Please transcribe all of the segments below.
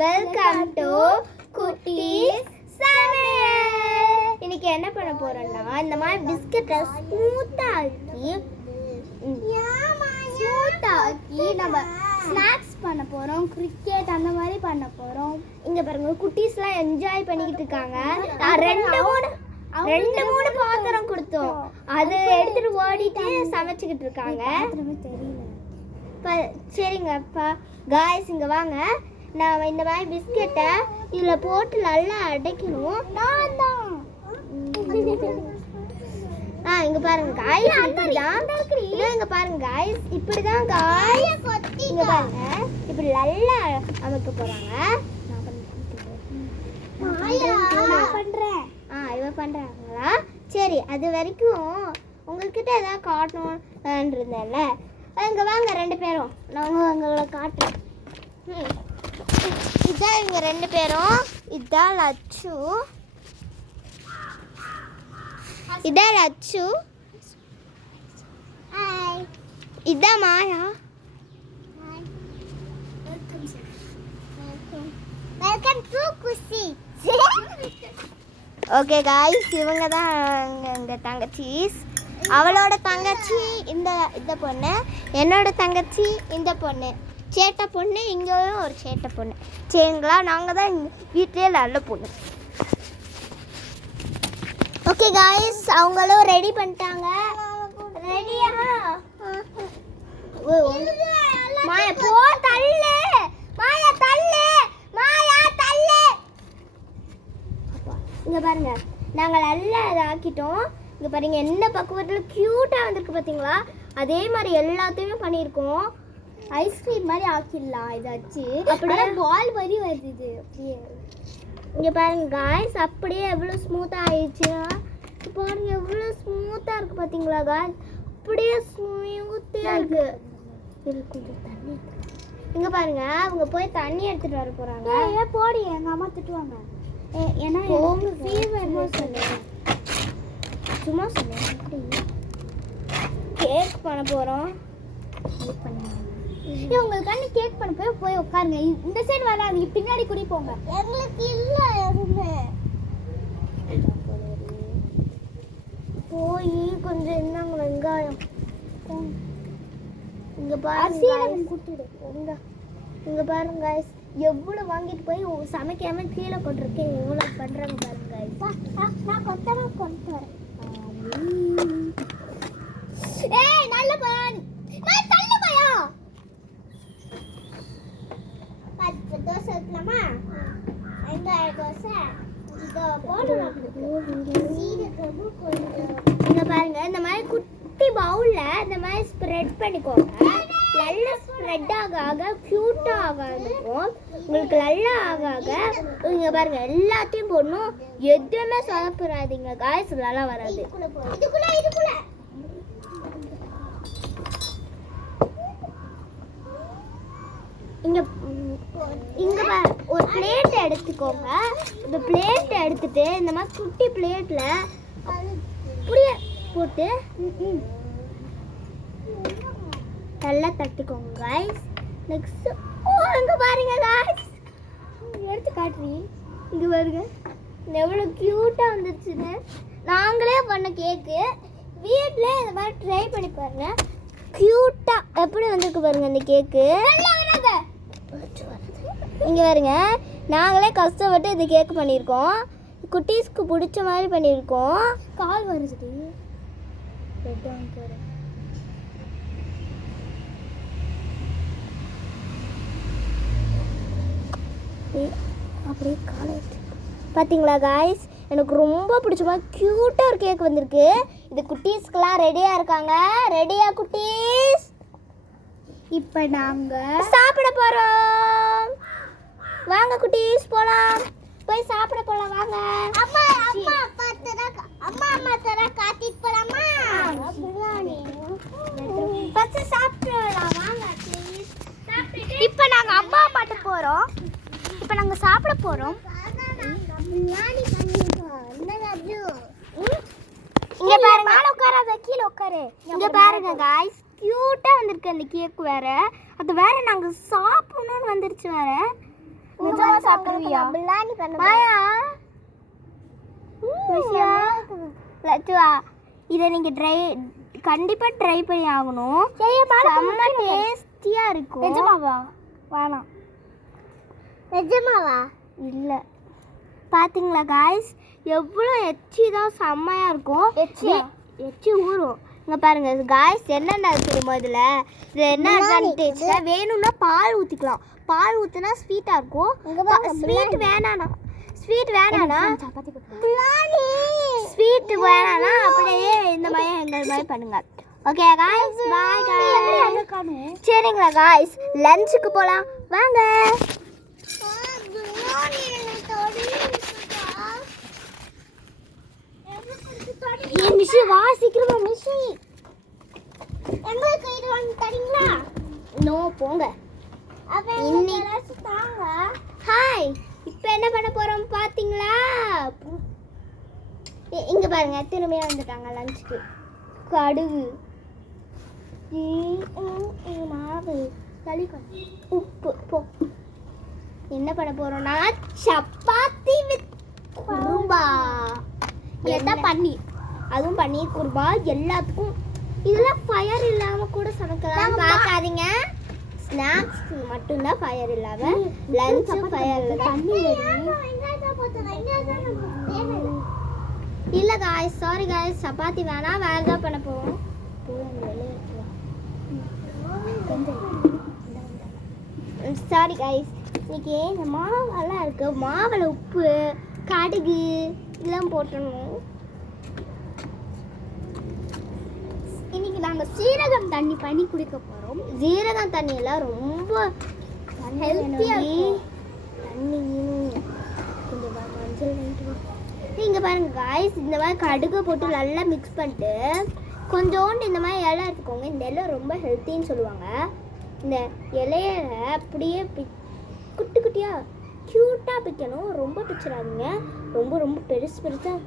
Welcome to குட்டீஸ் சமையல். இன்னைக்கு என்ன பண்ண போறோம்னா இந்த மாதிரி பிஸ்கட்டை ஸ்மூத்தா ஆக்கி நம்ம ஸ்நாக்ஸ் பண்ண போறோம். கிரிக்கெட் அந்த மாதிரி பண்ண போறோம். இங்க பாருங்க குட்டீஸ்லாம் என்ஜாய் பண்ணிக்கிட்டு இருக்காங்க. ரெண்டு மூணு பாத்திரம் கொடுத்தோம், அதை எடுத்துட்டு ஓடிட்டு சமைச்சுக்கிட்டு இருக்காங்க. சரிங்கப்பா காய்ஸ், இங்க வாங்க. நான் இந்த மாதிரி பிஸ்கெட்டை இதுல போட்டு நல்லா அடைக்கணும். இங்க பாருங்க காய்ஸ், இப்படிதான். இங்க பாருங்க காய்ஸ், இப்படிதான் காய்ஸ். இங்க பாருங்க இப்படி நல்லா அமைக்க போறாங்க. இவ பண்றாங்களா? சரி, அது வரைக்கும் உங்ககிட்ட ஏதாவது காட்டணும்னு இருந்தேன்ல. இங்க வாங்க ரெண்டு பேரும், நான் உங்களை காட்டுறேன். இதான் இவங்க ரெண்டு பேரும். இதான் லட்சு, இதான் லட்சு, இதான் Maya. Welcome to Khushi. Okay guys, இவங்க தான் எங்க தங்கச்சிஸ். அவளோட தங்கச்சி இந்த பொண்ணு, என்னோட தங்கச்சி இந்த பொண்ணு, சேட்டை பொண்ணு. இங்கேயும் ஒரு சேட்டை பொண்ணு. சரிங்களா, நாங்கள் தான் வீட்டிலே நல்ல பொண்ணு. ஓகே காய்ஸ், அவங்களும் ரெடி பண்ணிட்டாங்க. ரெடியா? மாயா போ, தள்ளு. மாயா தள்ளு, மாயா தள்ளு. இங்க பாருங்க, நாங்கள் நல்லா இதை ஆக்கிட்டோம். இங்க பாருங்க என்ன பக்குவத்தில் க்யூட்டாக வந்திருக்கு பார்த்தீங்களா? அதே மாதிரி எல்லாத்தையுமே பண்ணியிருக்கோம். ஐஸ்கிரீம் மாதிரி ஆக்கிடலாம் இதை வச்சு. அப்படியே பால் மாதிரி வருது அப்படியே. இங்கே பாருங்க காய்ஸ், அப்படியே எவ்வளோ ஸ்மூத்தாக ஆயிடுச்சுன்னா பாருங்க, எவ்வளோ ஸ்மூத்தாக இருக்குது பார்த்தீங்களா காய்ஸ்? அப்படியே ஸ்மூத்தியாக இருக்கு. கொஞ்சம் தண்ணி இங்கே பாருங்க, அவங்க போய் தண்ணி எடுத்துகிட்டு வர போகிறாங்க. போடி, எங்கள் அம்மா திட்டுவாங்க. ஏன்னா சும்மா சொன்னேன். கேக் பண்ண போகிறோம். உங்களுக்காண்டி கேக் பண்ண போய் உட்காருங்க. இந்த சைடு வராது, பின்னாடி கூடி போங்க. எங்களுக்கு இல்லை எதுவுமே. போய் கொஞ்சம் இருந்தாங்க வெங்காயம். இங்க பாருங்க, இங்க பாருங்க guys, எவ்வளோ வாங்கிட்டு போய் சமைக்காம கீழே கொண்டிருக்கேன். எவ்வளோ பண்றாங்க பாருங்க guys. நான் கொத்தமா கொண்டு வரேன். ஏய் நல்ல பையன், நான் தள்ள பையா. பத்து தோசை ஊத்தலாமா? வெங்காய தோசை இத போடுறோம். இங்க பாருங்க, இந்த மாதிரி குட்டி பவுல்ல இந்த மாதிரி ஸ்ப்ரெட் பண்ணிக்கோங்க. நல்லா ஸ்ப்ரெட் ஆக க்யூட்டா ஆகும். உங்களுக்கு நல்லா ஆக இங்க பாருங்க எல்லாத்தையும் போடணும். எதுவுமே சாப்பிடாதீங்க காய்ஸ், நல்லா வராது. இங்க ஒரு பிளேட் எடுத்துக்கோங்க. இந்த பிளேட் எடுத்துட்டு இந்த மாதிரி குட்டி பிளேட்ல அப்படியே போட்டு நல்லா தட்டிக்கோங்க गाइस. நெக்ஸ்ட் இங்க பாருங்க गाइस, எடுத்து காட்டுறீ. இங்க பாருங்க எவ்வளவு கியூட்டா வந்துருச்சுன்னு. நாங்களே பண்ண கேக்கு, வீட்ல இந்த மாதிரி ட்ரை பண்ணி பாருங்க. கியூட்டா எப்படி வந்திருக்கு பாருங்க இந்த கேக்கு. இங்க பாருங்க, நாங்களே கஷ்டப்பட்டு இந்த கேக் பண்ணியிருக்கோம். குட்டீஸ்க்கு பிடிச்ச மாதிரி பண்ணியிருக்கோம். கால் வருது. அப்படியே காலை பார்த்தீங்களா காய்ஸ்? எனக்கு ரொம்ப பிடிச்ச மாதிரி க்யூட்டாக ஒரு கேக் வந்திருக்கு. இது குட்டீஸ்க்கெல்லாம் ரெடியாக இருக்காங்க. ரெடியா குட்டீஸ்? இப்போ நாங்கள் சாப்பிட போகிறோம். வாங்க குட்டீஸ் போகலாம், போய் சாப்பிட போகலாம். வாங்க. அம்மா அம்மா அம்மா தர காத்திட்டு போகலாமா? ஃபர்ஸ்ட் சாப்பிடலாம் வாங்க ப்ளீஸ். இப்போ நாங்கள் அம்மா அம்மாட்ட போகிறோம். இப்போ நாங்கள் சாப்பிட போகிறோம். இங்க பாருங்க, மேல உட்காராத, கீழே உட்காரு. இங்க பாருங்க गाइस, கியூட்டா வந்திருக்கு அந்த கேக். வேற அது வேற நாங்க சாப்பிடணும்னு வந்துருச்சு. வேற நிஜமா சாப்பிடுவியா பிளானி பண்ணு மாயா லட்சுவா இதை நீங்க கண்டிப்பா ட்ரை பண்ணி ஆகணும் செம்ம டேஸ்டியா இருக்கும் நிஜமாவா வேணாம் நிஜமாவா இல்ல பாத்தீங்களா காய்ஸ் எவ்வளோ எச்சி தான் செம்மையா இருக்கும் எச்சி ஊறும் இங்கே பாருங்க காய்ஸ் என்னென்ன தெரியுமா இதில் என்ன அட்வான்டேஜ் வேணும்னா பால் ஊற்றிக்கலாம் பால் ஊற்றினா ஸ்வீட்டாக இருக்கும் ஸ்வீட் வேணாண்ணா ஸ்வீட் வேணாண்ணா அப்படியே இந்த மாதிரி எங்கள் மாதிரி பண்ணுங்க ஓகே காய்ஸ் பாய் காய்ஸ் சரிங்களா காய்ஸ் லஞ்சுக்கு போகலாம் வாங்க மிஷி வா சீக்கிரமா மிஷி எங்களுக்கு இது வாங்கி தரீங்களா நோ போங்க இன்னைக்கு தாங்க ஹாய் இப்போ என்ன பண்ண போறோம் பாத்தீங்களா இங்க பாருங்க திரும்பியா வந்துட்டாங்க லஞ்சுக்கு கடுகு மாவு உப்பு போ என்ன பண்ண போறோம்னா சப்பாத்தி வித் குருமா என்ன பன்னீர் அதுவும் பன்னீர் குருமா எல்லாத்துக்கும் இதெல்லாம் ஃபயர் இல்லாமல் கூட சமைக்கலாம் பார்க்காதீங்க ஸ்நாக்ஸ் மட்டும்தான் ஃபயர் இல்லாமல் லஞ்சும் ஃபயர் இல்லை காய்ஸ் சாரி காய்ஸ் சப்பாத்தி வேணாம் வேறு ஏதாவது பண்ண போவோம் சாரி காய்ஸ் இன்னைக்கு இந்த மாவெல்லாம் இருக்கு மாவில் உப்பு கடுகு இதெல்லாம் போட்டணும் இன்னைக்கு நாங்கள் சீரகம் தண்ணி பண்ணி குடிக்க போகிறோம் சீரகம் தண்ணியெல்லாம் ரொம்ப ஹெல்த்தியாக தண்ணி கொஞ்சம் மஞ்சள் இங்கே பாருங்க காய்ஸ் இந்த மாதிரி கடுகு போட்டு நல்லா மிக்ஸ் பண்ணிட்டு கொஞ்சோண்டு இந்த மாதிரி இலை எடுத்துக்கோங்க இந்த இலை ரொம்ப ஹெல்த்தின்னு சொல்லுவாங்க இந்த இலையை அப்படியே குட்டி குட்டியாக க்யூட்டாக பிக்கணும் ரொம்ப பிச்சிடாதீங்க ரொம்ப ரொம்ப பெருசு பெருசாக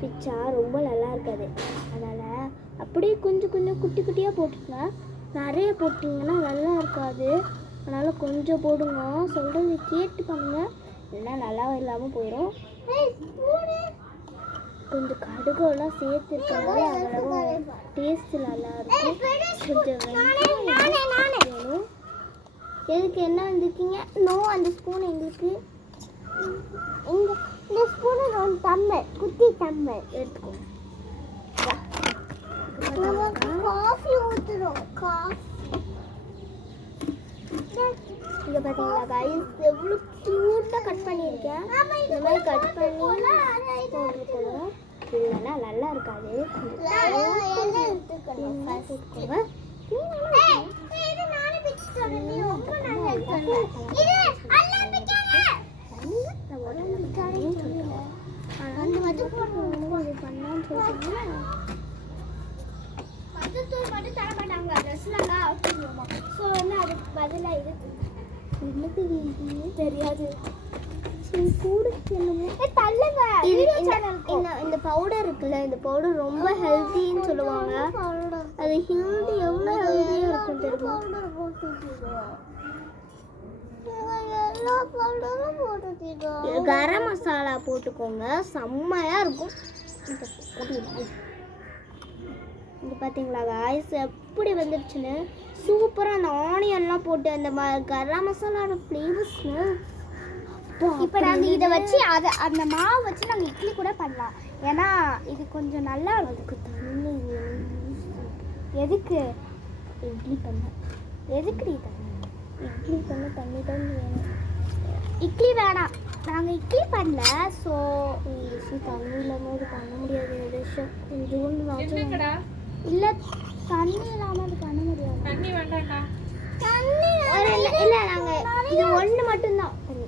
பிச்சா ரொம்ப நல்லா இருக்காது அதனால் அப்படியே கொஞ்சம் கொஞ்சம் குட்டி குட்டியாக போட்டுங்க நிறைய போட்டிங்கன்னா நல்லா இருக்காது அதனால் கொஞ்சம் போடுங்க சொல்கிறது கேட்டு பண்ணுங்க இல்லைன்னா நல்லா இல்லாமல் போயிடும் கொஞ்சம் கடுகெல்லாம் சேர்த்துருக்காங்க அவ்வளவா டேஸ்ட்டு நல்லாயிருக்கும் கொஞ்சம் வேணும் எதுக்கு என்ன வந்திருக்கீங்க நோ அந்த ஸ்பூன் எங்களுக்கு இந்த ஸ்பூனு டம்ளர் குட்டி டம்ளர் எடுத்துக்கோங்க காஃபி ஊற்றுறோம் இங்கே பார்த்தீங்களா காய்ஸ் எவ்வளோ க்யூட்டாக கட் பண்ணியிருக்கேன் இந்த மாதிரி கட் பண்ணி போட்டுருக்கணும் இல்லைன்னா நல்லா இருக்காது எடுத்துக்கோங்க தெரியாது இந்த பவுடர் இருக்குல்ல இந்த பவுடர் ரொம்ப ஹெல்த்தின்னு சொல்லுவாங்க அது ஹெல்தி எவ்வளோ ஹெல்த்தியாக இருக்கும் தெரியுமா கரம் மசாலா போட்டுக்கோங்க செம்மையாக இருக்கும் இது பார்த்தீங்களா காய்ஸ் எப்படி வந்துடுச்சுன்னு சூப்பராக அந்த ஆனியன்லாம் போட்டு அந்த கரம் மசாலாவோட ஃப்ளேவர்ஸ்னு இப்போ நாங்கள் இதை வச்சு அதை அந்த மாவு வச்சு நாங்கள் இட்லி கூட பண்ணலாம் ஏன்னா இது கொஞ்சம் நல்லா அதுக்கு தண்ணி எதுக்கு இட்லி பண்ண எதுக்கு இட்லி பண்ண தண்ணி தான் வேணும் இட்லி வேணாம் நாங்கள் இட்லி பண்ணல ஸோ தண்ணி இல்லாமல் இது பண்ண முடியாது விஷயம் கொஞ்சோண்டு இல்லை தண்ணி இல்லாமல் அது பண்ண முடியாது தண்ணி வேண்டாம்டா தண்ணி இல்லை நாங்கள் இது ஒன்று மட்டும்தான் தண்ணி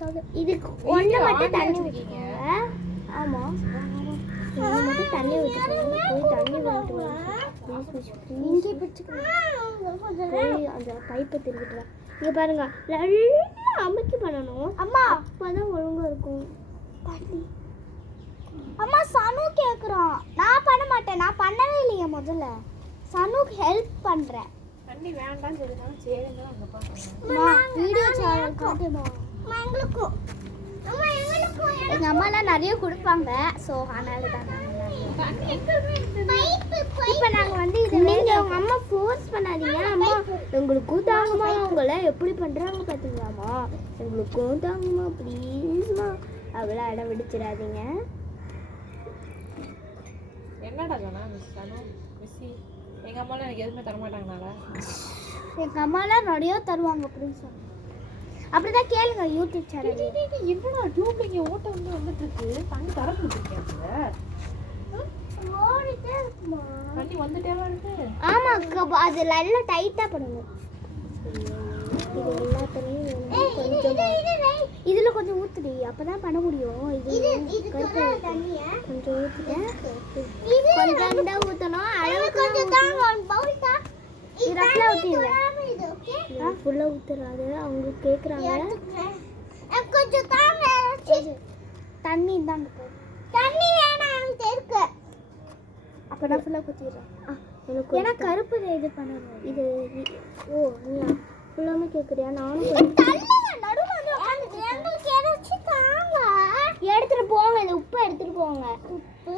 போதும் இதுக்கு ஒன்று மட்டும் தண்ணி விட்டுக்கோங்க ஆமாம் மட்டும் தண்ணி விட்டுக்கோங்க போய் தண்ணி இங்கே பிடிச்சிக்கோங்க அந்த பைப்பை திருவிட்டு இங்கே பாருங்க நல்லா அமுக்கி பண்ணணும் அம்மா அப்போதான் ஒழுங்காக இருக்கும் அம்மா சனு கேட்குறோம் நான் பண்ண மாட்டேன் நான் பண்ணவே இல்லையா முதல்ல சனுக்கு ஹெல்ப் பண்றேன். தண்ணி வேண்டாம்னு சொல்லினாலும் சரிங்க அங்க பாருங்க. வீடியோ சேனல் காட்டுமா எங்களுக்கும். எங்க அம்மாலாம் நிறைய கொடுப்பாங்க. ஸோ அதனால தான் இப்போ நாங்கள் வந்து இதை நீங்கள் உங்கள் அம்மா ஃபோர்ஸ் பண்ணாதீங்க. அம்மா எங்களுக்கும் தாங்கம்மா. அவங்கள எப்படி பண்ணுறாங்க பார்த்தீங்களாம்மா. எங்களுக்கும் தாங்கம்மா ப்ளீஸ்மா. அவ்வளோ இடம் விடுச்சிடாதீங்க. என்னடா சொன்னா மிஸ் தானே மிஸ்ஸி எங்கள் அம்மாலாம் எனக்கு எதுவுமே தரமாட்டாங்கனால. எங்கள் அம்மாலாம் நிறைய தருவாங்க அப்படின்னு சொன்னாங்க. அப்படிதான் கேளுங்க யூடியூப் சேனல். என்னடா டியூப்ல இங்கே ஓட்ட வந்துட்டு இருக்கு. தண்ணி தர கொடுத்துருக்கேன். தண்ணி வந்துட்டே இருக்கு. ஆமா அது நல்லா டைட்டா பண்ணணும். இது எல்லாத்தையும் இதுல கொஞ்சம் ஊத்துடி. அப்பதான் பண்ண முடியும். இது கொஞ்சம் ஊத்துட்டேன். கொஞ்சம் தான் ஊத்தணும். அளவு கொஞ்சம் தான் இதெல்லாம் ஊத்திடுங்க. ஃபுல்லா ஊத்துறாது. அவங்க கேக்குறாங்க கொஞ்சம் தாங்க. தண்ணி தாங்க. தண்ணி வேணாம் தெருக்கு. அப்பதான் ஃபுல்லா ஊத்திடுறேன். ஏன்னா கருப்பு இது பண்ணணும். இது ஓ நீ ஃபுல்லாமே கேக்குறியா? நானும் எடுத்துட்டு போங்க. இந்த உப்பு எடுத்துட்டு போங்க. உப்பு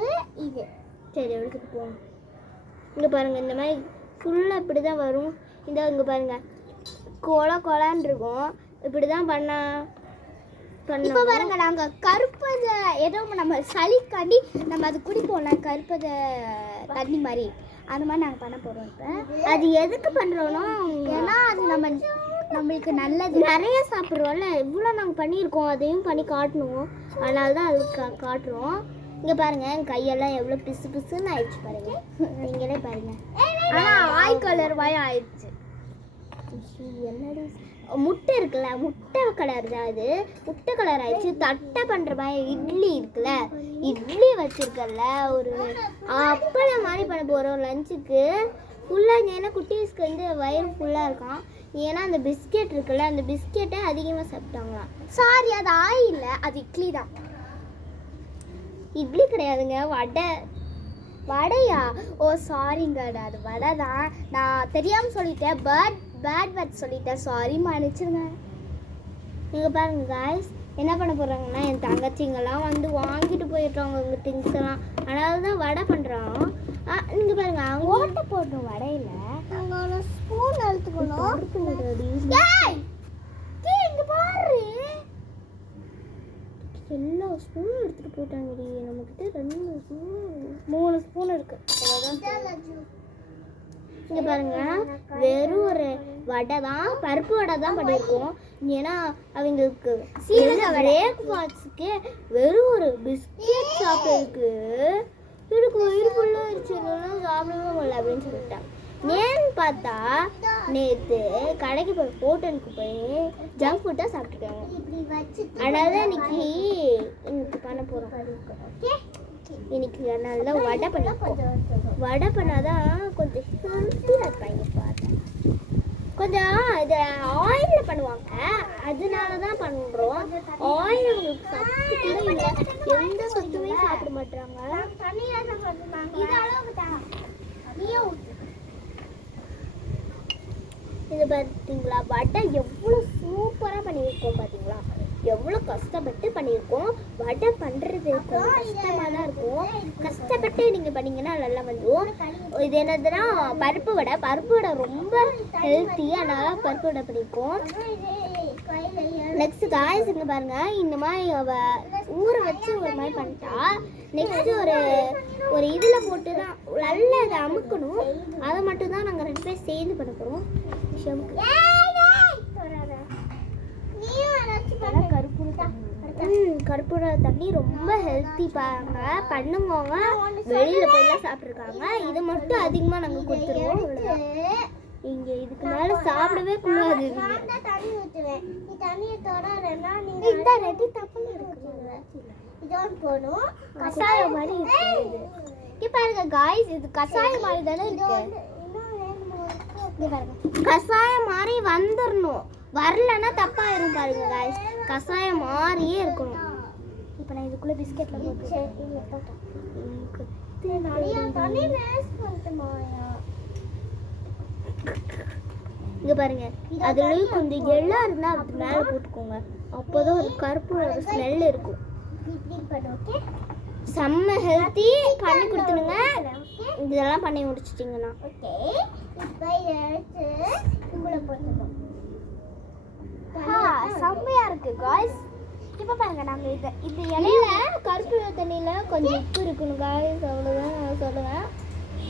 இது சரி எடுத்துட்டு போங்க. இங்க பாருங்க இந்த மாதிரி ஃபுல்லாக இப்படி தான் வரும். இந்த இங்கே பாருங்கள் கொலான்னு இருக்கும். இப்படி தான் இப்போ பாருங்க நாங்கள் கருப்பதை ஏதோ நம்ம சளிக்காண்டி நம்ம அது குடிப்போம்ல கருப்பதை தண்ணி மாதிரி அந்த மாதிரி நாங்கள் பண்ண போகிறோம். இப்போ அது எதுக்கு பண்ணுறோன்னா ஏன்னா அது நம்மளுக்கு நல்லது. நிறைய சாப்பிட்றோம்ல இவ்வளோ நாங்கள் பண்ணியிருக்கோம். அதையும் பண்ணி காட்டணும். அதனால தான் அது காட்டுறோம். இங்கே பாருங்கள் என் கையெல்லாம் எவ்வளோ பிசு பிசுன்னு ஆயிடுச்சு பாருங்கள். நீங்களே பாருங்கள். ஆனால் ஆய் கலர் வாய் ஆயிடுச்சு. என்னடி முட்டை இருக்குல்ல முட்டை கலர் தான் அது. முட்டை கலர் ஆயிடுச்சு. தட்டை பண்ணுற மாதிரி இட்லி இருக்குல்ல இட்லி வச்சுருக்கல ஒரு அப்பளம் மாதிரி பண்ண போகிறோம் லஞ்சுக்கு ஃபுல்லாக. ஏன்னா குட்டீஸ்க்கு வந்து வயிறு ஃபுல்லாக இருக்கான். ஏன்னா அந்த பிஸ்கெட் இருக்குல்ல அந்த பிஸ்கெட்டை அதிகமாக சாப்பிட்டாங்களாம். சாரி அது ஆயில் அது இட்லி தான். இட்லி கிடையாதுங்க வடையா? ஓ சாரிங்க அது வடை தான். நான் தெரியாமல் சொல்லிட்டேன். பேட் வேர்ட் சொல்லிட்டேன். சாரி மன்னிச்சிருங்க. நீங்கள் பாருங்க காய்ஸ் என்ன பண்ண போகிறாங்கன்னா என் தங்கச்சிங்கெல்லாம் வந்து வாங்கிட்டு போயிடுறாங்க அவங்க திங்ஸ் எல்லாம். அதனால தான் வடை பண்ணுறோம். நீங்கள் பாருங்க அவங்க ஓட்டை போடணும் வடையில். நாங்கள் ஸ்பூன் எடுத்துக்கணும். இங்கே பாரு எல்லா ஸ்பூனும் எடுத்துகிட்டு போயிட்டாங்கடி. நம்மக்கிட்ட 3 ஸ்பூன் இருக்குது. இங்கே பாருங்கள் வெறும் ஒரு வடை தான் பருப்பு வடை தான் பண்ணியிருக்கோம். ஏன்னா அவங்களுக்கு பிரேக்ஃபாஸ்ட்டுக்கு வெறும் ஒரு பிஸ்கெட் சாப்பிட்றதுக்கு எனக்கு வயிறு ஃபுல்லாக ஆயிடுச்சு. என்னால சாப்பிடவே முடியல அப்படின்னு சொல்லிட்டாங்க. ஏன்னு பார்த்தா நேற்று கடைக்கு போய் ஹோட்டலுக்கு போய் ஜங்க் ஃபுட் தான் சாப்பிட்டுருக்காங்க. அதனால தான் இன்னைக்கு பண்ண போகிறோம். இன்னைக்கு அதனால தான் வடை பண்ணிருக்கோம். வடை பண்ணாதான் கொஞ்சம் ஹெல்த்தியாக இருப்பாங்க. பார்த்தேன் கொஞ்சம் இது ஆயிலில் பண்ணுவாங்க. அதனால தான் பண்ணுறோம். ஆயில் உங்களுக்கு சத்துக்குள்ளே இல்லை. எந்த சத்துமே சாப்பிட மாட்டாங்க. இது பார்த்தீங்களா வடை எவ்வளோ சூப்பராக பண்ணியிருக்கோம். பார்த்தீங்களா எவ்வளோ கஷ்டப்பட்டு பண்ணியிருக்கோம். வடை பண்ணுறது கொஞ்சம் கஷ்டமாக தான் இருக்கும். கஷ்டப்பட்டு நீங்கள் பண்ணிங்கன்னா நல்லா வந்துடும். இது என்னதுன்னா பருப்பு வடை ரொம்ப ஹெல்த்தி. அதனால் பருப்பு வடை பண்ணியிருக்கோம். நெக்ஸ்ட் காய்ஸுங்க பாருங்கள் இந்த மாதிரி ஊற வச்சு ஒரு மாதிரி பண்ணிட்டா நெக்ஸ்ட்டு ஒரு இதில் போட்டு தான் நல்லா இதை அமுக்கணும். அதை மட்டும் தான் நாங்கள் 2 பேர் சேர்ந்து பண்ண போகிறோம். கருப்புற தண்ணி ரொம்ப ஹெல்த்தி பண்ணுவாங்க. வெளியில் போய்லாம் சாப்பிட்ருக்காங்க. இதை மட்டும் அதிகமாக நாங்கள் கொடுத்துருவோம். இங்கே இதுக்கு மேலே சாப்பிடவே கூடாது. கஷாயம் மாதிரி இருக்கு பாருங்க காய்ஸ். இது கஷாயம் மாதிரி தானே இருக்கு. கஷாயம் மாதிரி வந்துடணும். வரலன்னா தப்பாயிரும் பாருங்க காய்ஸ். கஷாயம் மாதிரியே இருக்கணும். இப்போ நான் இதுக்குள்ள பிஸ்கெட்ல போட்டு இங்க பாருங்க, அதுலயும் கொஞ்சம் எள்ளா இருந்தா அது மேல போட்டுக்கோங்க. அப்போதான் ஒரு கருப்பு ஒரு ஸ்மெல் இருக்கும். செம்ம ஹெல்த்தி பண்ணி கொடுத்துடுங்க. இதெல்லாம் பண்ணி முடிச்சிட்டிங்கன்னா ஓகே. இப்போ எடுத்து உங்களை போட்டுக்கோங்க. செம்மையா இருக்கு காய்ஸ். இப்போ பாருங்க, நாங்கள் இந்த இலையில கருப்பு தண்ணியில கொஞ்சம் உப்பு இருக்கணும் காய்ஸ். அவ்வளோதான் நான் சொல்லுவேன்.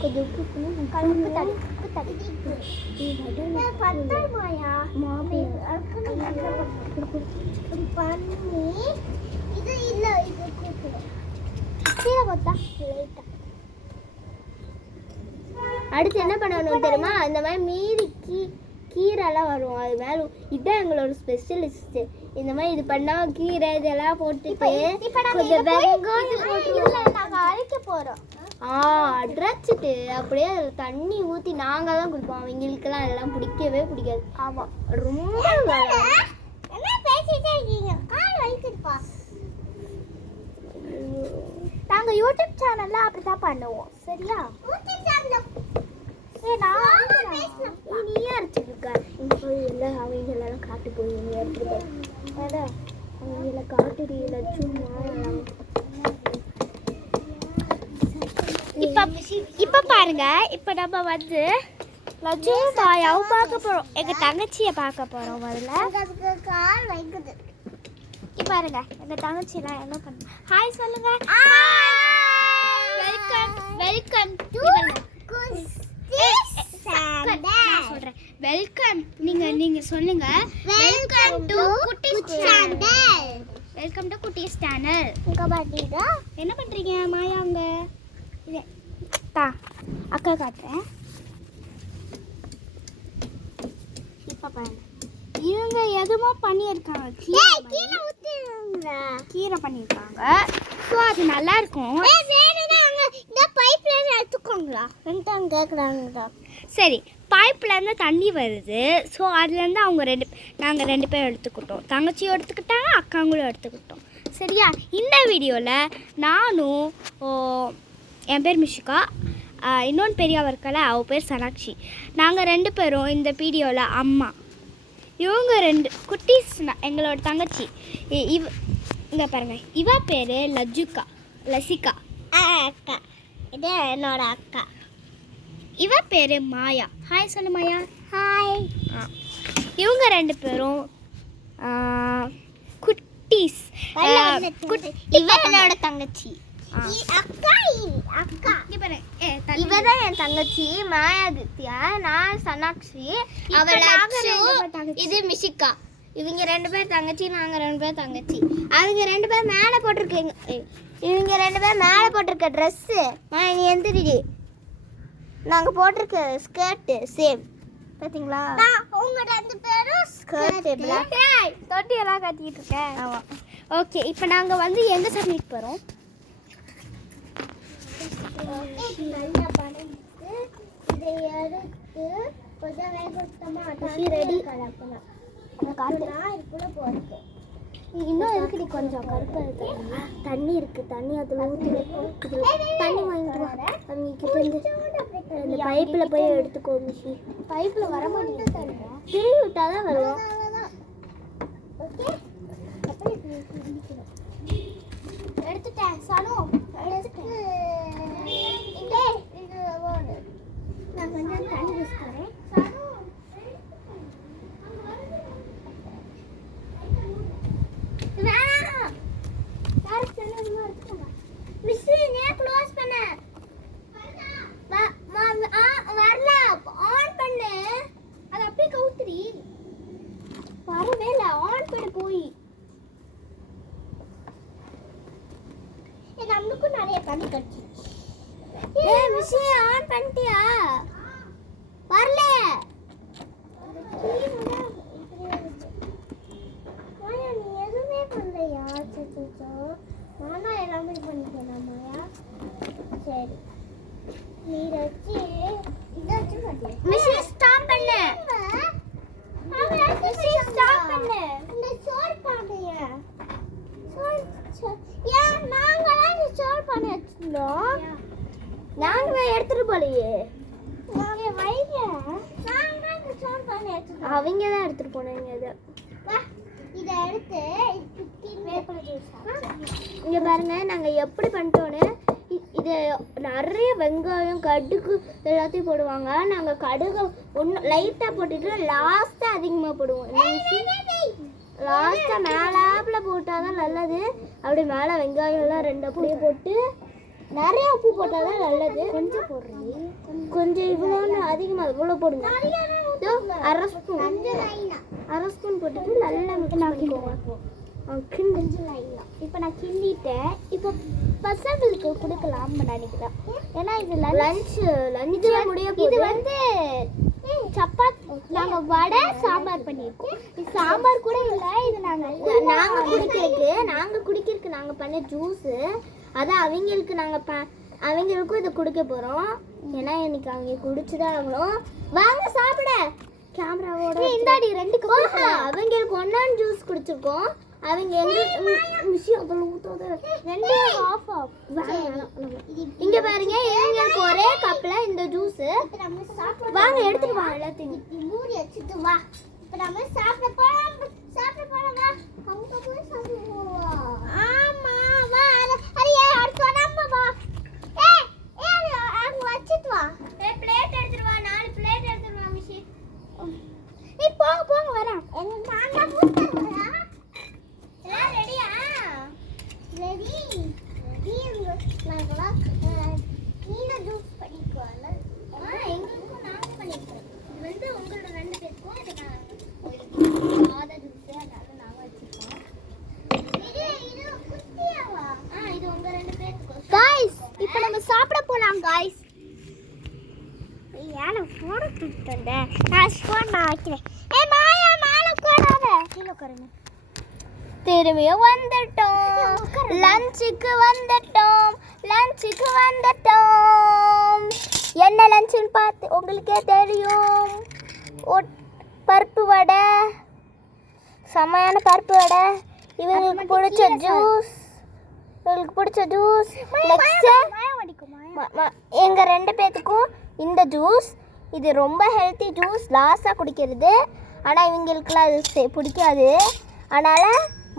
கொஞ்சம் உப்பு இருக்கணும். கருப்பு தண்ணி பத்தமாயா மாமி பண்ணி இது இல்லை, இது கூப்பிடும் கீரை கொத்தா லைட்டா. அடுத்து என்ன பண்ணணும் தெரியுமா? அந்த மாதிரி மீதி கீரைலாம் வரும் அது மேலே. இதுதான் எங்களோட ஸ்பெஷலிஸ்ட். இந்த மாதிரி இது பண்ணா கீரை இதெல்லாம் போட்டுட்டு கொஞ்சம் வெங்காயம் நாங்கள் அரைக்க போகிறோம். அரைச்சிட்டு அப்படியே அதில் தண்ணி ஊற்றி நாங்கள் தான் குடிப்போம். அவங்களுக்கெல்லாம் எல்லாம் பிடிக்கவே பிடிக்காது. ஆமாம், ரொம்ப நாங்கள் யூடியூப் சேனலில் அப்படி தான் பண்ணுவோம். சரியா? நீயே அரைச்சிருக்க எல்லாம் அவங்களெல்லாம் காட்டு போய் நீ எடுத்துட்டு போய் அவங்கள காட்டுறீங்கள சும்மா. இப்போ பாருங்க, இப்போ நம்ம வந்து லட்சுமி மாயாவும் பார்க்க போகிறோம். எங்கள் தங்கச்சியை பார்க்க போகிறோம். முதல்ல கால் வைக்குது. இப்போ பாருங்க, எங்கள் தங்கச்சியெல்லாம் என்ன பண்ண. ஹாய் சொல்லுங்க. வெல்கம் வெல்கம் டு சொல்றேன். வெல்கம் நீங்க சொல்லுங்க. வெல்கம் டு குட்டீஸ் சேனல். வெல்கம் டு குட்டீஸ் சேனல். உங்க பாட்டிடா என்ன பண்றீங்க மாயாங்க? இது தா அக்கா காட்டுறேன். இப்ப பாருங்க, இவங்க எதுமோ பண்ணியிருக்காங்க. கீரை பண்ணியிருக்காங்க. ஸோ அது நல்லா இருக்கும். இந்த பைப்ல எடுத்துக்கோங்களா கேட்குறாங்க. சரி, பைப்ல இருந்து தண்ணி வருது. ஸோ அதுலேருந்து நாங்கள் ரெண்டு பேரும் எடுத்துக்கிட்டோம். தங்கச்சியும் எடுத்துக்கிட்டாங்க, அக்காங்களும் எடுத்துக்கிட்டோம். சரியா? இந்த வீடியோவில் நானும் என் பேர் மிஷிகா, இன்னொன்று பெரியவ இருக்கல அவள் பேர் சனாக்ஷி. நாங்கள் ரெண்டு பேரும் இந்த வீடியோவில் அம்மா. இவங்க ரெண்டு குட்டீஸ் எங்களோட தங்கச்சி. இங்கே பாருங்க, இவ பேர் லசிகா அக்கா. இது என்னோட அக்கா. இவ பேர் மாயா. ஹாய் சொல்லு மாயா. ஹாய். இவங்க ரெண்டு பேரும் குட்டீஸ். இவ என்னோட தங்கச்சி. இவதான் என் தங்கச்சி மாயாதித்யா. நான் சனாக்ஷி. இது மிஷிகா. இவங்க ரெண்டு பேர் தங்கச்சி, நாங்கள் ரெண்டு பேர் தங்கச்சி. அவங்க ரெண்டு பேர் மேலே போட்டிருக்கீங்க. இவங்க ரெண்டு பேர் மேலே போட்டிருக்க ட்ரெஸ்ஸு நீ எந்திரிடி. நாங்கள் போட்டிருக்க ஸ்கர்ட்டு சேம். பார்த்தீங்களா? உங்க ரெண்டு பேரும் ஸ்கர்ட்டு பிளாக். தொட்டியெல்லாம் கட்டிக்கிட்டு இருக்கேன். ஆமாம். ஓகே, இப்போ நாங்கள் வந்து எங்கே சப்மிட் போகிறோம்? நல்லா பணத்துக்கு இதை எடுத்து கொஞ்சம் வேகமாக ரெடி கலப்பலாம். இதுக்குள்ளே போகிறது இன்னும் இருக்குடி. கொஞ்சம் கருப்பு தண்ணி இருக்குது. தண்ணி அதில் ஊற்றி தண்ணி வாங்கிட்டு வர அவங்க இருந்து இந்த பைப்பில் போய் எடுத்துக்கோ மிஷி. பைப்பில் வர மாட்டேங்குது. திரும்பி விட்டால் தான் வரும். ஓகே, எடுத்துட்டேன். சனு எடுத்துட்டேன். நான் கொஞ்சம் தண்ணி யூஸ் பண்ணுறேன். நம்மளுக்கும் நிறைய தண்ணி கட்டிச்சு. விஷயம் ஆன் பண்ணிட்டியா? அவங்க தான் எடுத்துட்டு போனாங்க இதை எடுத்து வேப்பிலை ஜூஸ் இங்கே பாருங்க நாங்கள் எப்படி பண்ணிட்டோன்னு இது நிறைய வெங்காயம் கடுகு எல்லாத்தையும் போடுவாங்க. நாங்கள் கடுகு ஒன்று லைட்டாக போட்டுட்டு லாஸ்ட்டாக அதிகமாக போடுவோம். லாஸ்ட்டாக மேலாப்பில் போட்டால் தான் நல்லது. அப்படி மேலே வெங்காயம் எல்லாம் 2 அப்படியே போட்டு நிறைய உப்பு போட்டால் தான் நல்லது. கொஞ்சம் போடுறேன், கொஞ்சம் இவ்வளோன்னு அதிகமாக இவ்வளோ போடுங்க. அரை ஸ்பூன் போட்டுட்டு நல்லா மிக்ஸ் பண்ணிக்கோங்க. இப்போ நான் கிண்டிட்டேன். இப்போ பசங்களுக்கு கொடுக்கலாம்னு நினைக்கிறேன். ஏன்னா இது லஞ்சு முடிய இது வந்து சப்பாத்தி நாங்கள் வடை சாம்பார் பண்ணியிருக்கோம். இது சாம்பார் கூட இல்லை, இது நாங்கள் குடிக்கிறதுக்கு நாங்கள் பண்ண ஜூஸு. அதான் அவங்களுக்கும் இதை குடிக்க போகிறோம். ஏன்னா இன்னைக்கு அவங்க குடிச்சுதான் ஆகணும். வாங்க சாப்பிட. கேமராவோட இந்தாடி 2 அவங்களுக்கு ஒன்னான் ஜூஸ் குடிச்சிருக்கோம். அவங்க விஷயம் இங்க பாருங்க, எங்களுக்கு ஒரே கப்ல இந்த ஜூஸ். வாங்க எடுத்துட்டு வா எல்லாத்தையும் மூடி வச்சுட்டு வா. இப்ப நம்ம சாப்பிட போறோம் வா. அவங்க போய் சாப்பிடுவோம். ஆமா வா. அரியா அடுத்து நம்ம வா. அங்க வச்சிட்டு வா. பிளேட் எடுத்துட்டு வா. 4 பிளேட் எடுத்துட்டு வா மிஷி. நீ போங்க வரேன். நான் தான் மூட்டறேன். எல்லாம் ரெடியா? ரெடி. நாங்களா நீல ஜூஸ் பண்ணிக்கோல. எங்களுக்கும் நாங்க பண்ணிக்கிறோம். இது வந்து உங்களோட 2 பேருக்கும் இது நான் ஆதா ஜூஸ் அதனால நாங்க வச்சிருக்கோம். இது குட்டியாவா? இது உங்க 2 பேருக்கும். गाइस இப்போ நம்ம சாப்பிட போலாம் गाइस. யானை போட துட்டண்டே. நான் ஸ்பூன் வைக்கிறேன். மாயா மேல உட்காராத. கீழ உட்காருங்க. திரும்பியும் வந்துட்டோம். லஞ்சுக்கு வந்துட்டோம். என்ன லஞ்சுன்னு பார்த்து உங்களுக்கே தெரியும். பருப்பு வடை, செம்மையான பருப்பு வடை. இவங்களுக்கு பிடிச்ச ஜூஸ். எங்க 2 பேத்துக்கும் இந்த ஜூஸ். இது ரொம்ப ஹெல்த்தி ஜூஸ், லாஸ்ட்டாக குடிக்கிறது. ஆனால் இவங்களுக்குலாம் அது பிடிக்காது. அதனால்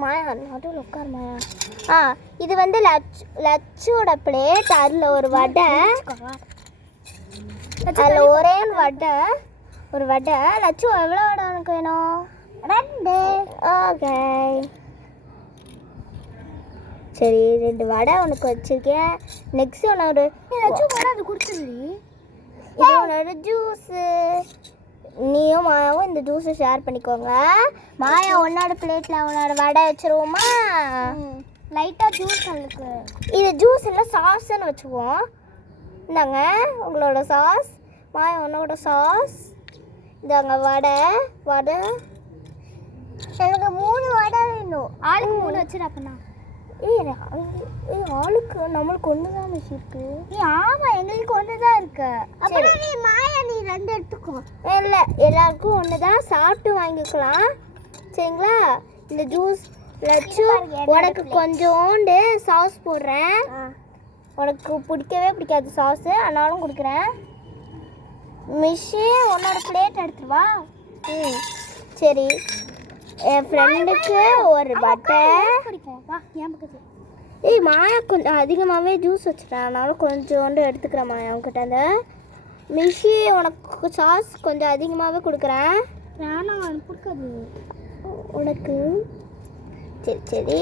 மாயா நடுவில் உட்கார் மாயா. இது வந்து லச்சோட பிளேட். அதில் ஒரு வடை, அதில் ஒரே ஒரு வடை. லச்சு எவ்வளோ வடை உனக்கு வேணும்? 2. ஓகே சரி, 2 வடை உனக்கு வச்சிருக்கேன். நெக்ஸ்ட் உன்னோட லச்சு வடை அது குடிச்சிருந்தி. இது உன்னோட ஜூஸு. நீயும் மாயாவும் இந்த ஜூஸை ஷேர் பண்ணிக்கோங்க. மாயா உன்னோட பிளேட்டில் உன்னோட வடை வச்சுருவோமா? லைட்டாக ஜூஸ் அதுக்கு. இது ஜூஸ் இல்லை, சாஸ்ன்னு வச்சுக்குவோம். இந்தாங்க உங்களோட சாஸ். மாயா உன்னோட சாஸ். இந்தாங்க வடை. எனக்கு 3 வடை வேணும். ஆளுக்கு 3 வச்சுரு. அப்பண்ணா ஆளுக்கு நம்மளுக்கு 1 தான் மிஷ் இருக்கு. ஆமாம் எங்களுக்கு 1 தான் இருக்கு. அப்புறம் நீ மாயா நீ 2 எடுத்துக்கோ. இல்லை எல்லாருக்கும் 1 தான். சாப்பிட்டு வாங்கிக்கலாம் சரிங்களா? இந்த ஜூஸ் லட்சு உனக்கு கொஞ்சோண்டு சாஸ் போடுறேன். உனக்கு பிடிக்கவே பிடிக்காது சாஸு, ஆனாலும் கொடுக்குறேன். மிஷி உன்னோட பிளேட் எடுத்துருவா. சரி, என் ஃப்ரெண்டுக்கு ஒரு பட்டை. மாயா கொஞ்சம் அதிகமாகவே ஜூஸ் வச்சுட்டேன், அதனால கொஞ்சோண்டு எடுத்துக்கிறேன் மாயா உங்ககிட்ட. அந்த மிஷி உனக்கு சாஸ் கொஞ்சம் அதிகமாகவே கொடுக்குறேன். கொடுக்காது உனக்கு. சரி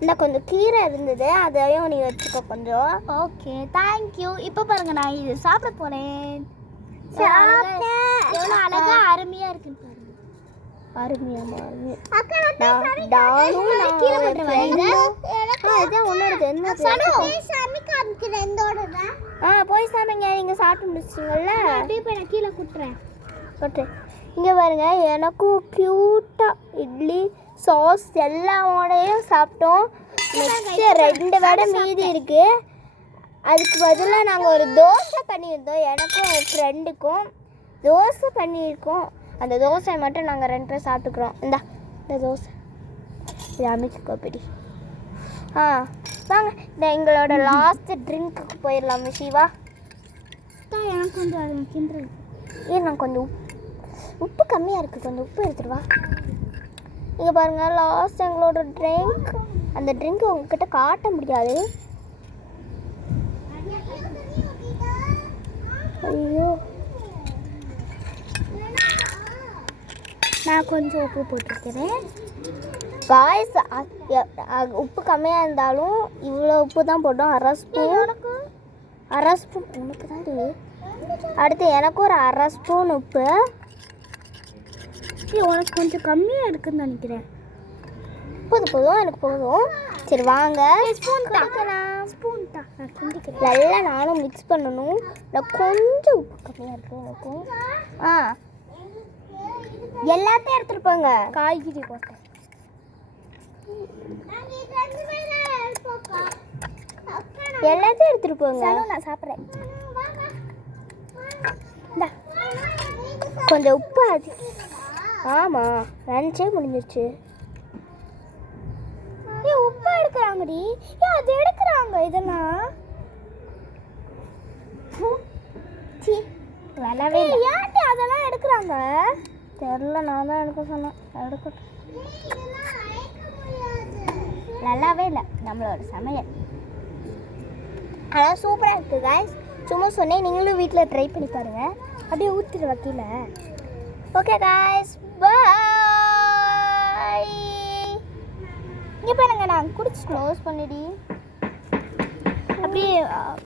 இந்த கொஞ்சம் கீரை இருந்தது, அதையும் நீ வச்சுக்கோ கொஞ்சம். Okay thank you. இப்போ பாருங்க, நான் இது சாப்பிட போகிறேன். எவ்வளோ அழகா அருமையாக இருக்குன்னு பாருங்க. போய் சாமிங்க. நீங்க சாப்பிட்டு முடிச்சிட்டீங்கல்ல? நான் கீழே குட்டுறேன். இங்க பாருங்க, எனக்கும் கியூட்டா இட்லி சாஸ் எல்லாமோடையும் சாப்பிட்டோம். நெக்ஸ்ட் 2 வடை மீதி இருக்கு. அதுக்கு பதிலாக நாங்கள் ஒரு தோசை பண்ணியிருந்தோம். எனக்கும் என் ஃப்ரெண்டுக்கும் தோசை பண்ணியிருக்கோம். அந்த தோசை மட்டும் நாங்கள் 2 பேர் சாப்பிட்டுக்கிறோம். இந்த தோசை இது அமைச்சுக்கோ பிடி. வாங்க இந்த எங்களோட லாஸ்ட் ட்ரிங்க்குக்கு போயிடலாம். சிவா எனக்கு கொஞ்சம் கிண்டுறேன். நான் கொஞ்சம் உப்பு கம்மியாக இருக்குது, கொஞ்சம் உப்பு எடுத்துட்டு வா. இங்கே பாருங்கள், லாஸ்ட் எங்களோட ட்ரிங்க். அந்த ட்ரிங்க் உங்ககிட்ட காட்ட முடியாது. ஐயோ, நான் கொஞ்சம் உப்பு போட்டிருக்கிறேன். காய்ஸ், உப்பு கம்மியாக இருந்தாலும் இவ்வளோ உப்பு தான் போட்டோம். அரை ஸ்பூன் உனக்கு தான். அடுத்து எனக்கு ஒரு அரை ஸ்பூன் உப்பு. உனக்கு கொஞ்சம் கம்மியாக இருக்குன்னு நினைக்கிறேன். போதும், எனக்கு போதும். சரி வாங்க, ஸ்பூன் தான் நல்லா நானும் மிக்ஸ் பண்ணணும். நான் கொஞ்சம் உப்பு கம்மியாக இருக்கு எனக்கும். எல்லாத்தையும் எடுத்துகிட்டு போங்க. காய்கறி போட்டேன். எல்லாத்தையும் எடுத்துகிட்டு போங்க. நான் சாப்பிட்றேன். கொஞ்சம் உப்பு ஆமாம், லஞ்சே முடிஞ்சிருச்சு. உப்பு எடுக்கிறாங்கடி. அது எடுக்கிறாங்க இதெல்லாம். நல்லாவே ஏன்டி அதெல்லாம் எடுக்கிறாங்க தெரில. நான் தான் எடுக்க சொன்னேன். எடுக்கட்டும். நல்லாவே இல்லை நம்மளோட சமையல். ஆனால் சூப்பராக இருக்குது காய்ஸ். சும்மா சொன்னேன், நீங்களும் வீட்டில் ட்ரை பண்ணி பாருங்கள். அப்படியே ஊற்றிட்டு வக்கீல. ஓகே காய்ஸ், பாய். இங்கே பாருங்க, நான் குடிச்சு க்ளோஸ் பண்ணிடி அப்படியே